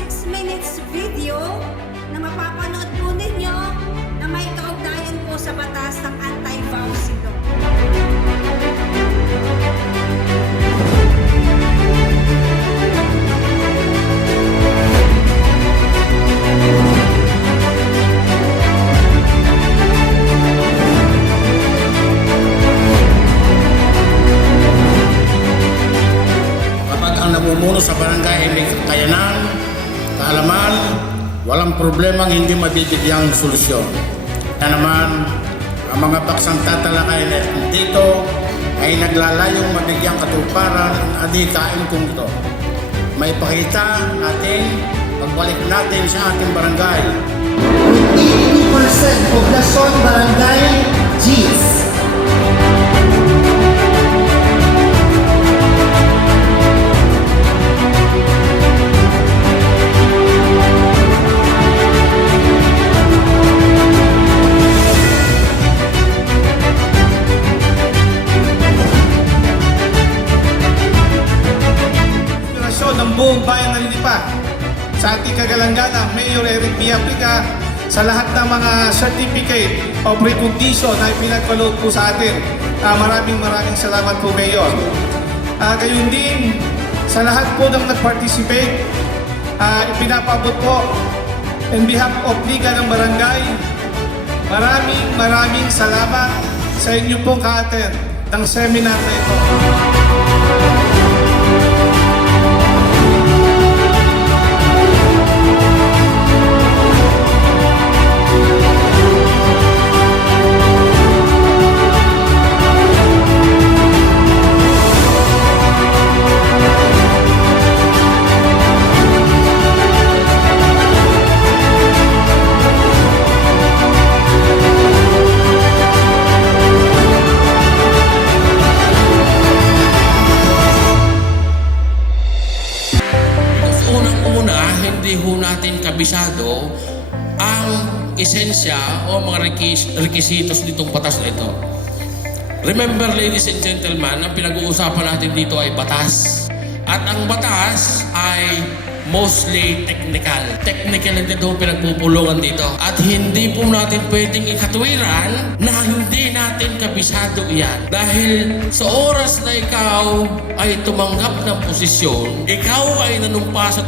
6 minutes video na mapapanood po ninyo na may kaugnayan po sa batas ng anti-vowsy law. Namumuno sa barangay may kakayanan, kaalaman, walang problemang hindi mabibigyang solusyon. Kaya naman, ang mga paksang tatalakay dito ay naglalayong mabigyang katuparan ang adhikain kong ito. May pakita natin, pagbalik natin sa ating barangay. 82% Poblasyon Barangay G's. Ng buong bayan ng Lipa, sa ating kagalanggana, Mayor Eric Villapica, sa lahat ng mga certificate of recognition na pinagpaloob po sa atin. Maraming salamat po, Mayor. Gayon din, sa lahat po ng nag-participate, ipinapabot po in behalf of Liga ng Barangay, maraming salamat sa inyo pong ka-attend ng seminar na ito. Hindi ho natin kabisado ang esensya o mga rekisitos nitong batas na ito. Remember, ladies and gentlemen, ang pinag-uusapan natin dito ay batas. At ang batas ay mostly technical. Technical na dito pinagpupulungan dito. At hindi po natin pwedeng ikatuwiran na hindi natin kabisado yan. Dahil sa oras na ikaw ay tumanggap ng posisyon, ikaw ay nanumpa sa